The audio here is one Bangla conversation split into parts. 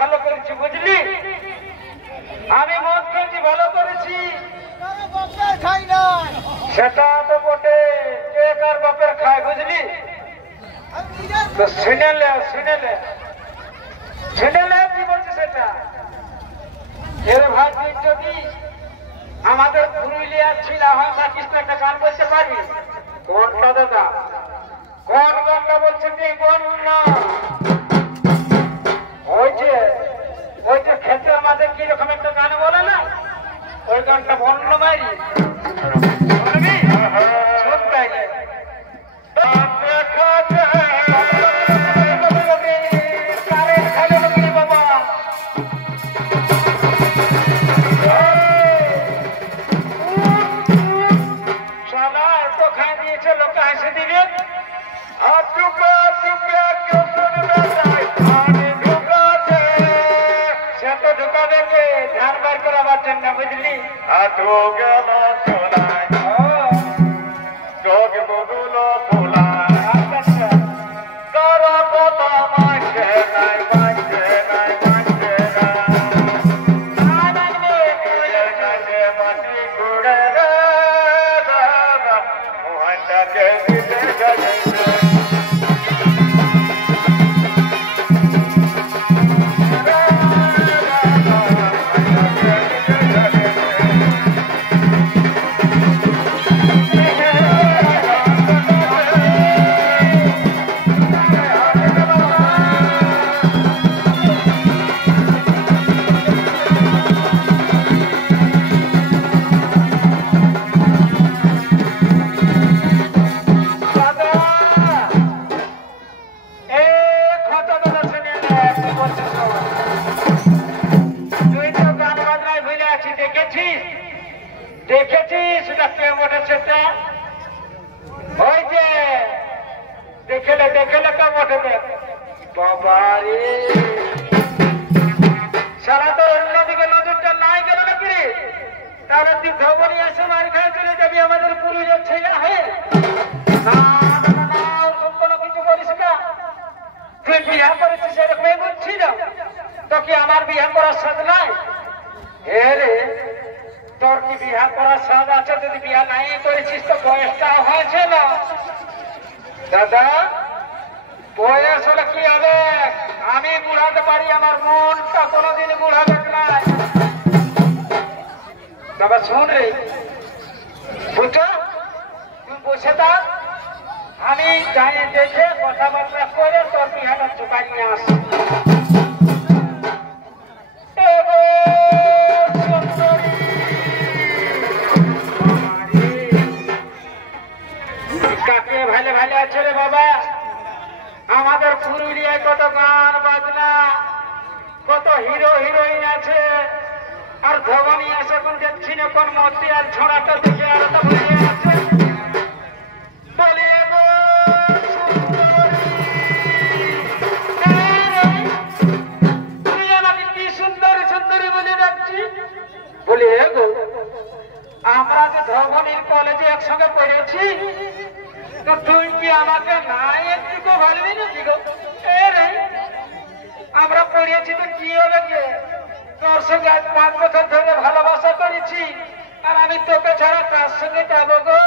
ভালো করেছি বুঝলি, আমি মদ খেয়েছি ভালো করেছি। সেটা তো বটে, কে কার বাপের খায় বুঝলি। তো শুনে কি বলছে সেটা। এর ভাই তুই যদি আমাদের পুরুলিয়ার ছিলা হয় থাকিস তো একটা গান বলতে পারবি? কোনটা দাদা, কোন গানটা বলছে? বন্যা, ওই যে ক্ষেত্রে আমাদের কিরকম একটা গান বলে না, ওই গানটা বন্য মারি শুনবি? শুনতাই লোকে হাসি দিবে। সে তো ঢুকাবে কে ধান বার করাবার জন্য বুঝলি। দেখেছিস সেটা কে বটে? সেটা ওই যে দেখলে কে বটে? দেখ বাবারে, সারা তো অন্যদিকে নজরটা নাই গেল নাকি? তাহলে তুই খবরই আসে মার খায় চলে যাবি আমাদের পুরুলিয়ার ছেলে হয়ে। কোনো কিছু করিস না, তুই বিয়া করেছিস সেরকমই বলছি না তো কি আমার বিয়া করার সাথ নাই? রে তোর কি বিয়া করার সাথ আছে? যদি বিয়া নাই করেছিস তো বয়সটা হয়েছে না দাদা। বয়স হলে কি হবে? আমি বুড়াতে পারি, আমার মনটা কোনোদিন বুড়াবে না। বাবা শোন রে, বুঝছো? তুই বসে থাক, আমি যাই দেখে কথাবার্তা করে তোর বিহাটা চুকাই নিয়ে আসি। কাকে ভালো আছে রে বাবা? আমাদের পুরুলিয়ায় কত গান বাজনা, কত হিরো হিরোইন আছে, আর ধবনী আছে কোন দেখছি না, কোন মতি আর ছড়াটা দেখে আর তো ভরে আছে। বলে তুই আমাকে কি সুন্দরী সুন্দরী বলে ডাকছি? বলি গো, আমরা যে ধবনীর কলেজে একসঙ্গে পড়েছি, তো তুই কি আমাকে নাই একটু ভাববি নাকি গো? আমরা পড়িয়েছি তো কি হলো গে? তোর সঙ্গে আজ 5 বছর ধরে ভালোবাসা করেছি, আর আমি তোকে ছাড়া কার সঙ্গে যাবো গো?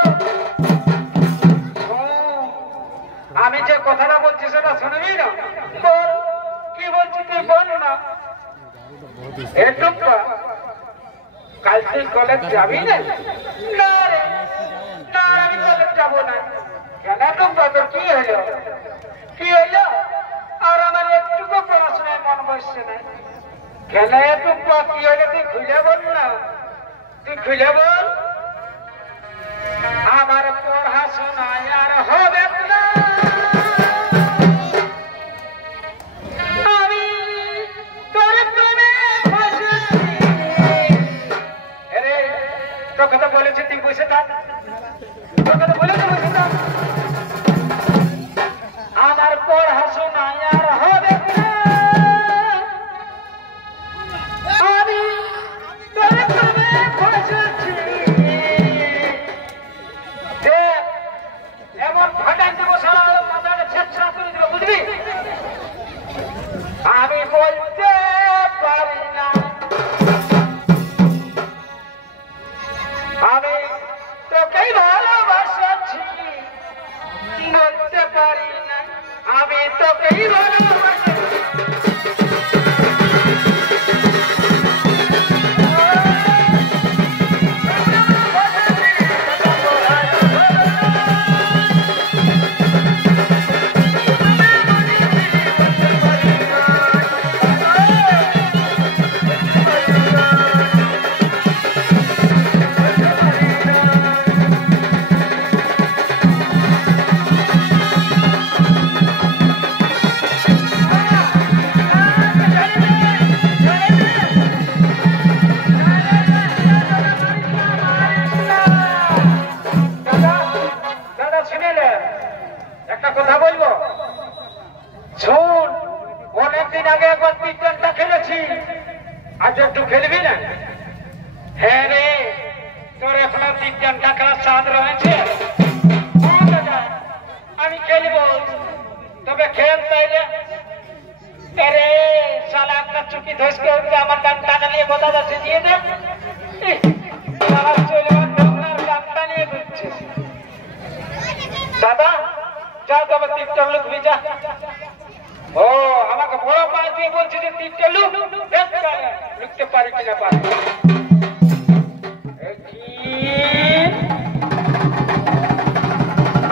আমি যে কথাটা বলছি সেটা শুনবি না? বল কি বলছি, তুই বল না। এটুকু কাল তুই কলেজ যাবি না? না রে, না আমি কলেজ যাবো না। কেন টুকু, তোর কি হইল? কি হইল? আর আমার একটুকু পড়াশোনায় মন বসছে না। কেন টুকু, কি হইলে তুই খুলে বল না, তুই খুলে বল। আমার পড়াশোনায় আর হবে না, আমি তোর প্রেমে বসেছি। আরে তোকে তো বলেছি তুই বসে থাক, তোকে তো বলেছি বসে থাক। আমার পড়াশোনায় আর হবে না, আমি তোর প্রেমে বসেছি। এমন ফাটাই দেবো সারা মাথাটা ছেঁচড়া করে দেবো, বুঝবি? আমি বলতে আজ একটু খেলবি না? হ্যাঁ রে, তোর এখনো 3 ঘন্টা খেলার স্বাদ রয়েছে। আমি খেলবো, তবে খেল তাইলে। আরে শালা একটা চুকি ধসকে উঠবে, আমার গান টানা নিয়ে কথা বসে দিয়ে দে। গানটা নিয়ে ঘুরছে। দাদা যা, তবে তীরটা লুকবি যা। ও আমাকে বড় পা দিয়ে বলছে যে তীরটা লুকতে পারি কিনা পারি।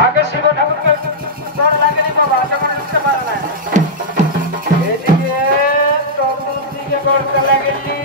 আগে শিব ঠাকুরকে ডর লাগেনি বাবা, তখন লুকতে পারে না। এদিকে চতুর্দিকে করতে লাগেনি।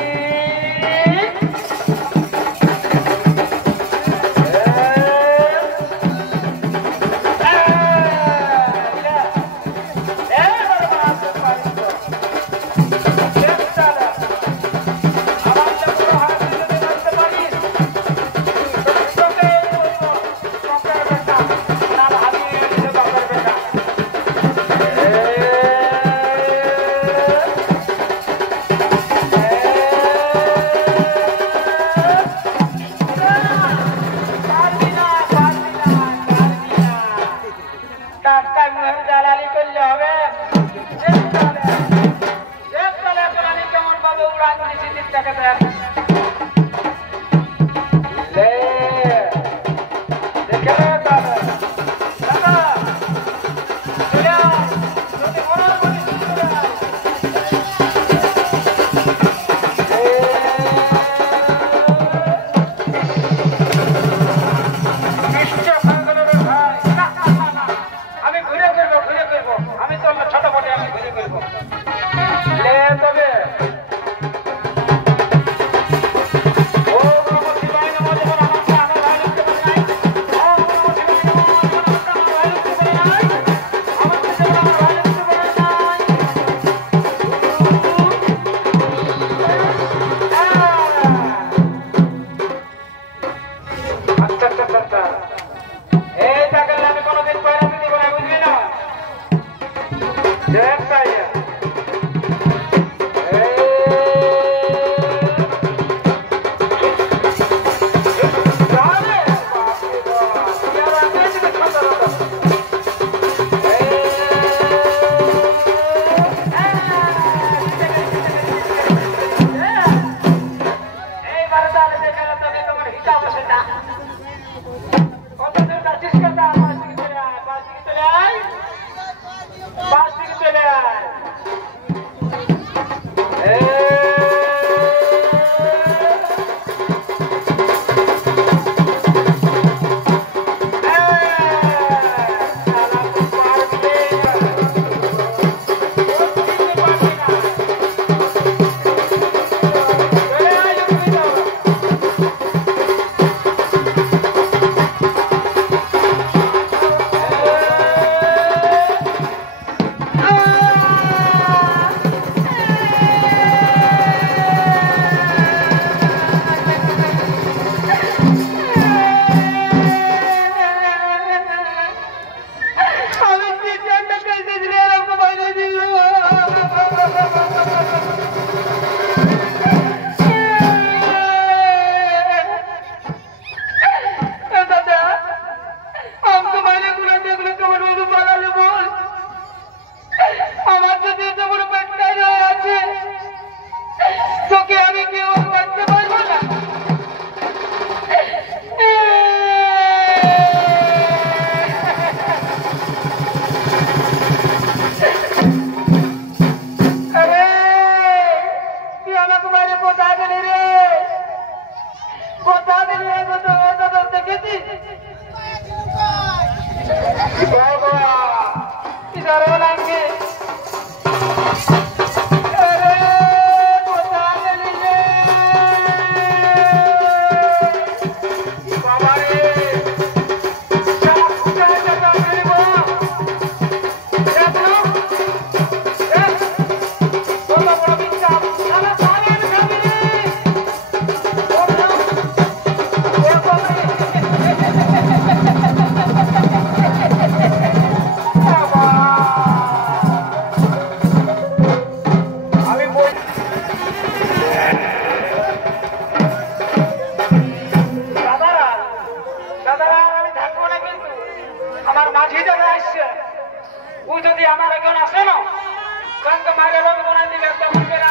আমার মাঝি যারা আসছে ও যদি আমার এখন আসে না কানকে মারে রোগ বানাই দিবে তেমন করে